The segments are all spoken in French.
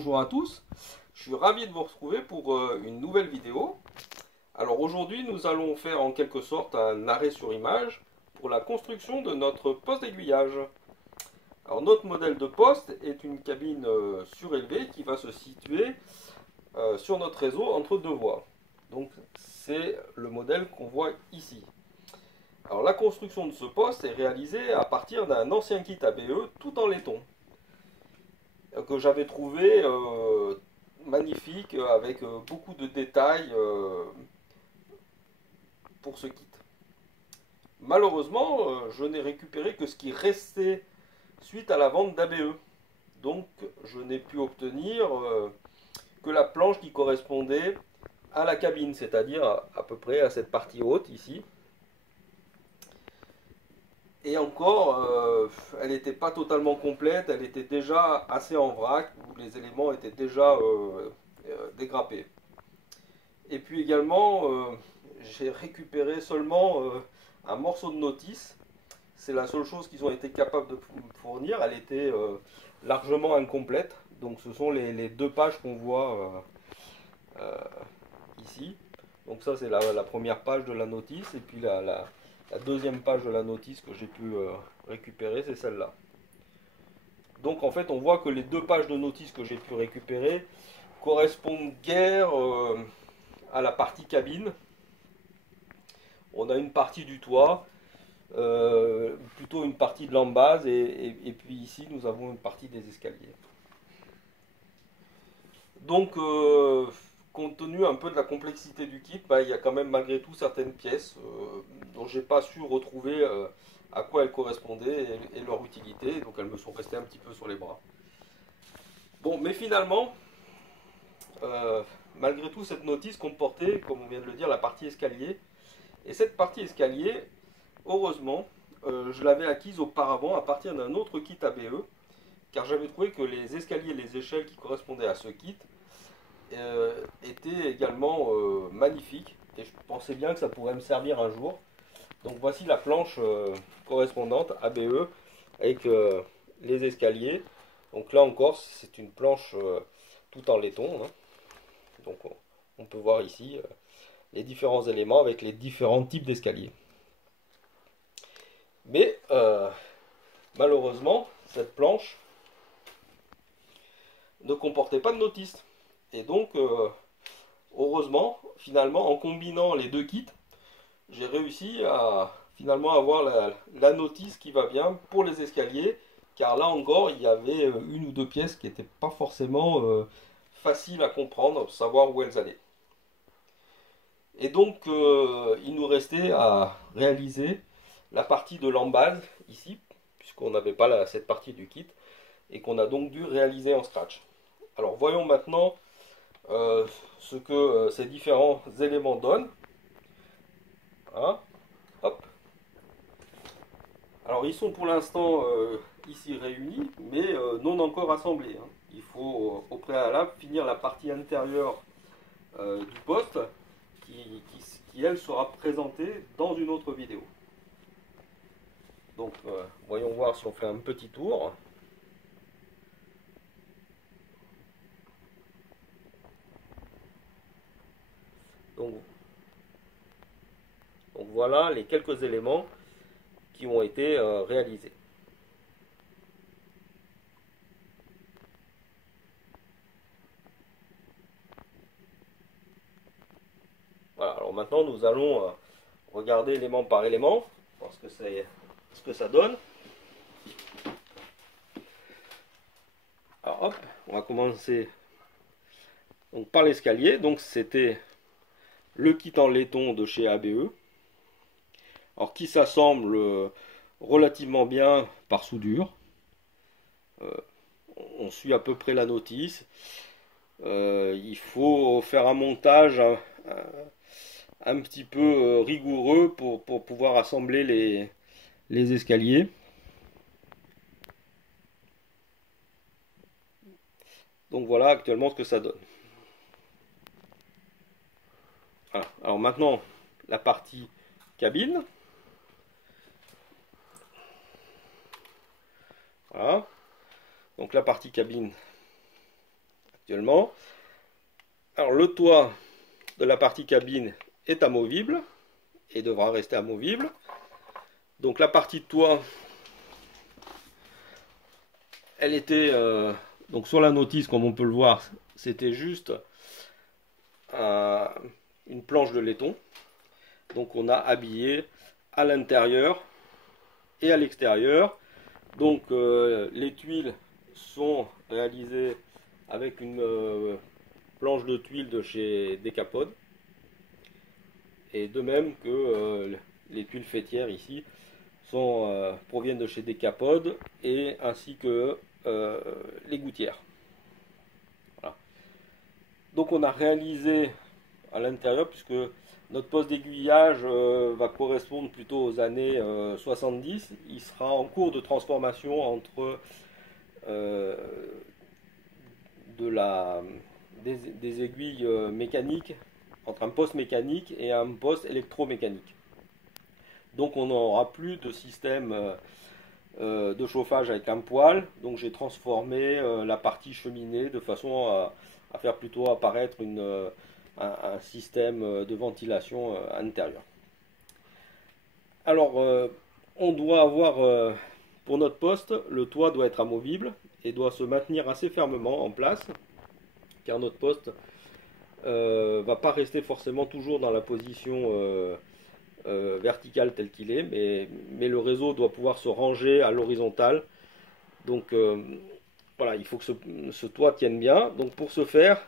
Bonjour à tous, je suis ravi de vous retrouver pour une nouvelle vidéo. Alors aujourd'hui nous allons faire en quelque sorte un arrêt sur image pour la construction de notre poste d'aiguillage. Alors notre modèle de poste est une cabine surélevée qui va se situer sur notre réseau entre deux voies. Donc c'est le modèle qu'on voit ici. Alors la construction de ce poste est réalisée à partir d'un ancien kit ABE tout en laiton que j'avais trouvé magnifique avec beaucoup de détails pour ce kit. Malheureusement, je n'ai récupéré que ce qui restait suite à la vente d'ABE. Donc je n'ai pu obtenir que la planche qui correspondait à la cabine, c'est-à-dire à peu près à cette partie haute ici. Et encore, elle n'était pas totalement complète, elle était déjà assez en vrac, où les éléments étaient déjà dégrappés. Et puis également, j'ai récupéré seulement un morceau de notice. C'est la seule chose qu'ils ont été capables de fournir. Elle était largement incomplète. Donc ce sont les deux pages qu'on voit ici. Donc ça c'est la première page de la notice. Et puis la deuxième page de la notice que j'ai pu récupérer, c'est celle-là. Donc en fait on voit que les deux pages de notice que j'ai pu récupérer correspondent guère à la partie cabine. On a une partie du toit, plutôt une partie de l'embase, et puis ici nous avons une partie des escaliers. Donc compte tenu un peu de la complexité du kit, il y a quand même malgré tout certaines pièces dont j'ai pas su retrouver à quoi elles correspondaient et leur utilité, donc elles me sont restées un petit peu sur les bras. Bon, mais finalement, malgré tout, cette notice comportait, comme on vient de le dire, la partie escalier. Et cette partie escalier, heureusement, je l'avais acquise auparavant à partir d'un autre kit ABE, car j'avais trouvé que les escaliers et les échelles qui correspondaient à ce kit étaient également magnifiques, et je pensais bien que ça pourrait me servir un jour. Donc voici la planche correspondante ABE avec les escaliers. Donc là encore, c'est une planche tout en laiton, hein. Donc on peut voir ici les différents éléments avec les différents types d'escaliers. Mais malheureusement, cette planche ne comportait pas de notice. Et donc, heureusement, finalement, en combinant les deux kits, j'ai réussi à finalement avoir la notice qui va bien pour les escaliers. Car là encore, il y avait une ou deux pièces qui n'étaient pas forcément faciles à comprendre, savoir où elles allaient. Et donc, il nous restait à réaliser la partie de l'embase ici, puisqu'on n'avait pas cette partie du kit, et qu'on a donc dû réaliser en scratch. Alors voyons maintenant ce que ces différents éléments donnent. Hein, hop. Alors ils sont pour l'instant ici réunis, mais non encore assemblés, hein. Il faut au préalable finir la partie intérieure du poste qui elle sera présentée dans une autre vidéo. Donc voyons voir si on fait un petit tour. Donc voilà les quelques éléments qui ont été réalisés. Voilà, alors maintenant nous allons regarder élément par élément, voir ce que ça donne. Alors hop, on va commencer donc par l'escalier. Donc c'était le kit en laiton de chez ABE. Alors qui s'assemble relativement bien par soudure. On suit à peu près la notice. Il faut faire un montage un petit peu rigoureux pour pouvoir assembler les escaliers. Donc voilà actuellement ce que ça donne. Voilà. Alors maintenant la partie cabine. Voilà. Donc la partie cabine actuellement. Alors le toit de la partie cabine est amovible et devra rester amovible. Donc la partie de toit, elle était donc sur la notice, comme on peut le voir, c'était juste une planche de laiton. Donc on a habillé à l'intérieur et à l'extérieur. Donc les tuiles sont réalisées avec une planche de tuiles de chez Decapod. Et de même que les tuiles faîtières ici proviennent de chez Decapod, et ainsi que les gouttières. Voilà. Donc on a réalisé à l'intérieur, puisque notre poste d'aiguillage va correspondre plutôt aux années 70. Il sera en cours de transformation entre des aiguilles mécaniques, entre un poste mécanique et un poste électromécanique. Donc on n'aura plus de système de chauffage avec un poêle. Donc j'ai transformé la partie cheminée de façon à faire plutôt apparaître un système de ventilation intérieure. Alors on doit avoir pour notre poste, le toit doit être amovible et doit se maintenir assez fermement en place, car notre poste va pas rester forcément toujours dans la position verticale tel qu'il est, mais le réseau doit pouvoir se ranger à l'horizontale. Donc voilà, il faut que ce toit tienne bien. Donc pour ce faire,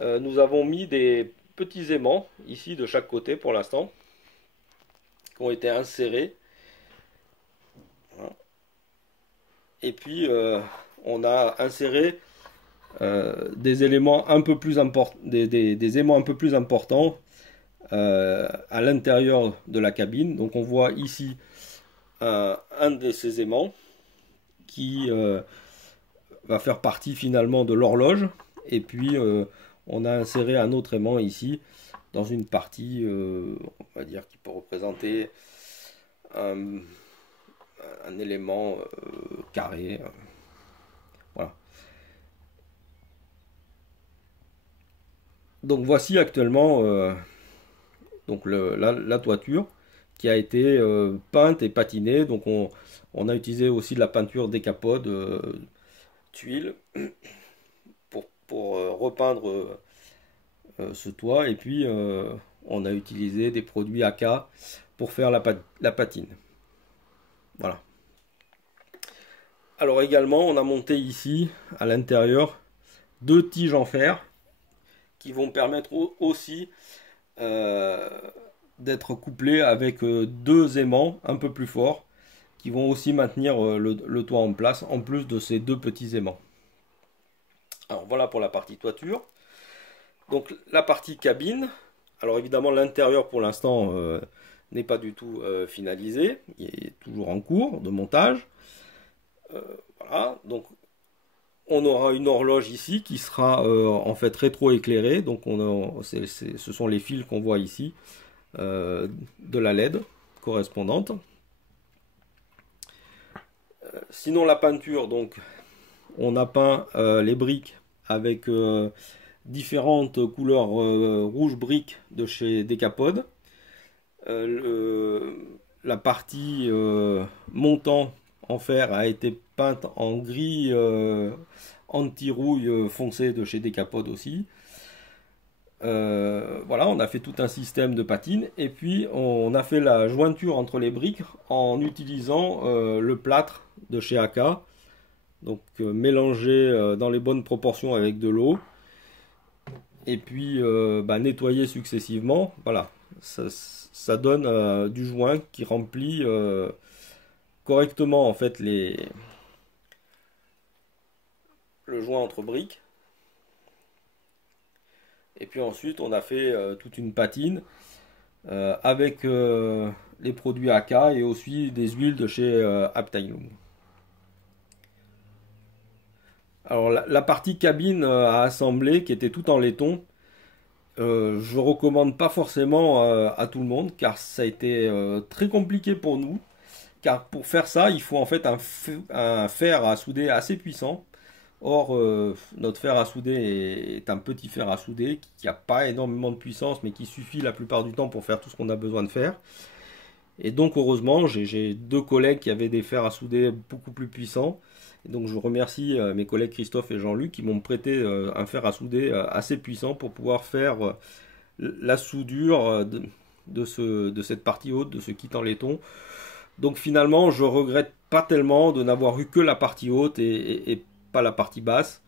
nous avons mis des petits aimants ici de chaque côté pour l'instant, qui ont été insérés. Et puis on a inséré des éléments un peu plus importants, des aimants un peu plus importants à l'intérieur de la cabine. Donc on voit ici un de ces aimants qui va faire partie finalement de l'horloge, et puis on a inséré un autre aimant ici dans une partie on va dire qui peut représenter un élément carré, voilà. Donc voici actuellement donc la toiture qui a été peinte et patinée. Donc on a utilisé aussi de la peinture Decapod tuiles pour repeindre ce toit, et puis on a utilisé des produits AK pour faire la patine. Voilà. Alors également on a monté ici à l'intérieur 2 tiges en fer qui vont permettre aussi d'être couplés avec 2 aimants un peu plus forts qui vont aussi maintenir le toit en place, en plus de ces 2 petits aimants. Alors voilà pour la partie toiture. Donc la partie cabine, alors évidemment l'intérieur pour l'instant n'est pas du tout finalisé, il est toujours en cours de montage. Voilà, donc on aura une horloge ici qui sera en fait rétro-éclairée. Donc ce sont les fils qu'on voit ici de la LED correspondante. Sinon la peinture, donc on a peint les briques avec différentes couleurs rouge brique de chez Decapod. La partie montant en fer a été peinte en gris anti-rouille foncé de chez Decapod aussi. Voilà, on a fait tout un système de patine, et puis on a fait la jointure entre les briques en utilisant le plâtre de chez AK, donc mélangé dans les bonnes proportions avec de l'eau, et puis nettoyer successivement. Voilà, ça donne du joint qui remplit correctement en fait le joint entre briques. Et puis ensuite on a fait toute une patine avec les produits AK et aussi des huiles de chez Abteilung. Alors la partie cabine à assembler qui était tout en laiton, je recommande pas forcément à tout le monde, car ça a été très compliqué pour nous. Car pour faire ça, il faut en fait un fer à souder assez puissant. Or, notre fer à souder est un petit fer à souder qui n'a pas énormément de puissance, mais qui suffit la plupart du temps pour faire tout ce qu'on a besoin de faire. Et donc, heureusement, j'ai deux collègues qui avaient des fers à souder beaucoup plus puissants. Et donc, je remercie mes collègues Christophe et Jean-Luc qui m'ont prêté un fer à souder assez puissant pour pouvoir faire la soudure de cette partie haute, de ce kit en laiton. Donc, finalement, je regrette pas tellement de n'avoir eu que la partie haute et pas la partie basse.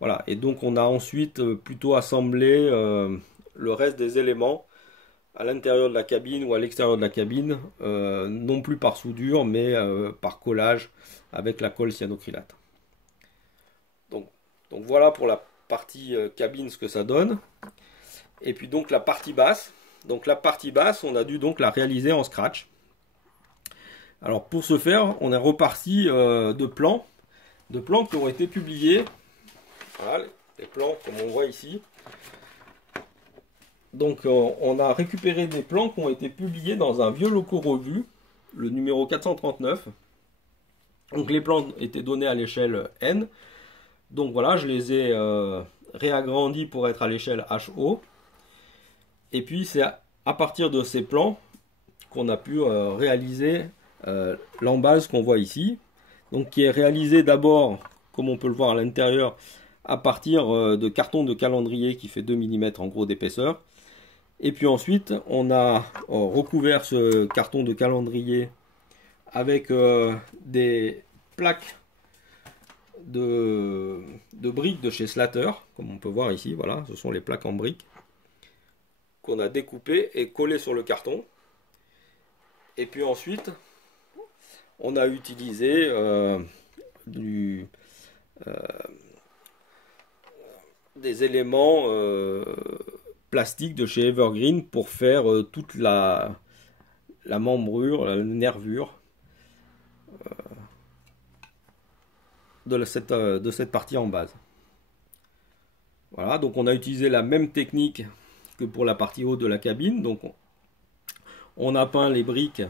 Voilà, et donc on a ensuite plutôt assemblé le reste des éléments à l'intérieur de la cabine ou à l'extérieur de la cabine, non plus par soudure, mais par collage avec la colle cyanocrylate. Donc voilà pour la partie cabine ce que ça donne. Et puis donc la partie basse. Donc la partie basse, on a dû donc la réaliser en scratch. Alors pour ce faire, on est reparti de plans qui ont été publiés. Voilà, les plans comme on voit ici. Donc on a récupéré des plans qui ont été publiés dans un vieux loco revue, le numéro 439. Donc les plans étaient donnés à l'échelle N. Donc voilà, je les ai réagrandis pour être à l'échelle HO. Et puis c'est à partir de ces plans qu'on a pu réaliser l'embase qu'on voit ici. Donc qui est réalisé d'abord, comme on peut le voir à l'intérieur, à partir de carton de calendrier qui fait 2 mm en gros d'épaisseur. Et puis ensuite, on a recouvert ce carton de calendrier avec des plaques de briques de chez Slater, comme on peut voir ici. Voilà, ce sont les plaques en briques qu'on a découpées et collées sur le carton. Et puis ensuite, on a utilisé des éléments plastiques de chez Evergreen pour faire toute la membrure, la nervure de cette partie en base. Voilà, donc on a utilisé la même technique que pour la partie haute de la cabine. Donc on a peint les briques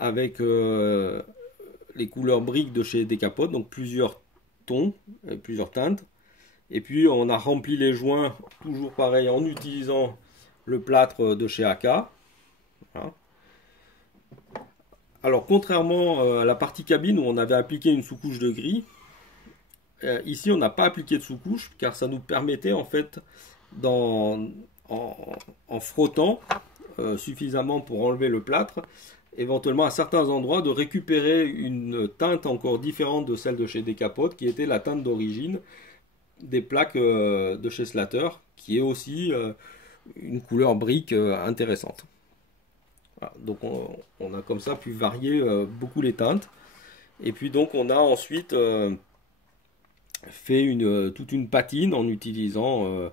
avec les couleurs briques de chez Decapod, donc plusieurs tons, plusieurs teintes. Et puis on a rempli les joints, toujours pareil, en utilisant le plâtre de chez AK. Voilà. Alors contrairement à la partie cabine où on avait appliqué une sous-couche de gris, ici on n'a pas appliqué de sous-couche car ça nous permettait en fait en frottant suffisamment pour enlever le plâtre, éventuellement à certains endroits de récupérer une teinte encore différente de celle de chez Decapod qui était la teinte d'origine des plaques de chez Slater, qui est aussi une couleur brique intéressante. Voilà, donc on a comme ça pu varier beaucoup les teintes. Et puis donc on a ensuite fait toute une patine en utilisant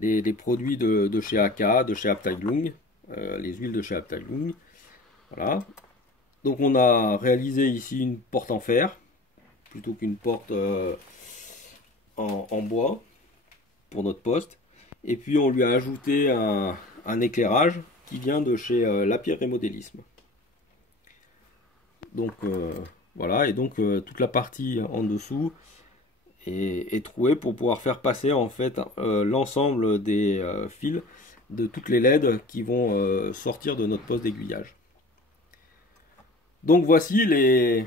les produits de chez AK, de chez Abteilung, les huiles de chez Abteilung. Voilà. Donc on a réalisé ici une porte en fer plutôt qu'une porte en bois pour notre poste. Et puis on lui a ajouté un éclairage qui vient de chez Lapierre Remodélisme. Donc voilà, et donc toute la partie en dessous est trouée pour pouvoir faire passer en fait l'ensemble des fils de toutes les LED qui vont sortir de notre poste d'aiguillage. Donc voici les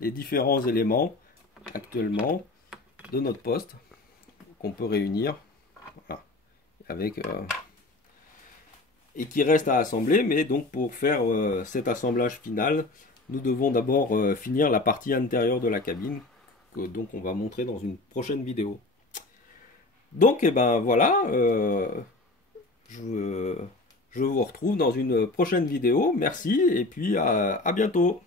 différents éléments actuellement de notre poste qu'on peut réunir, voilà, avec et qui reste à assembler. Mais donc pour faire cet assemblage final, nous devons d'abord finir la partie intérieure de la cabine que donc on va montrer dans une prochaine vidéo. Donc et ben voilà, je vous retrouve dans une prochaine vidéo. Merci et puis à bientôt.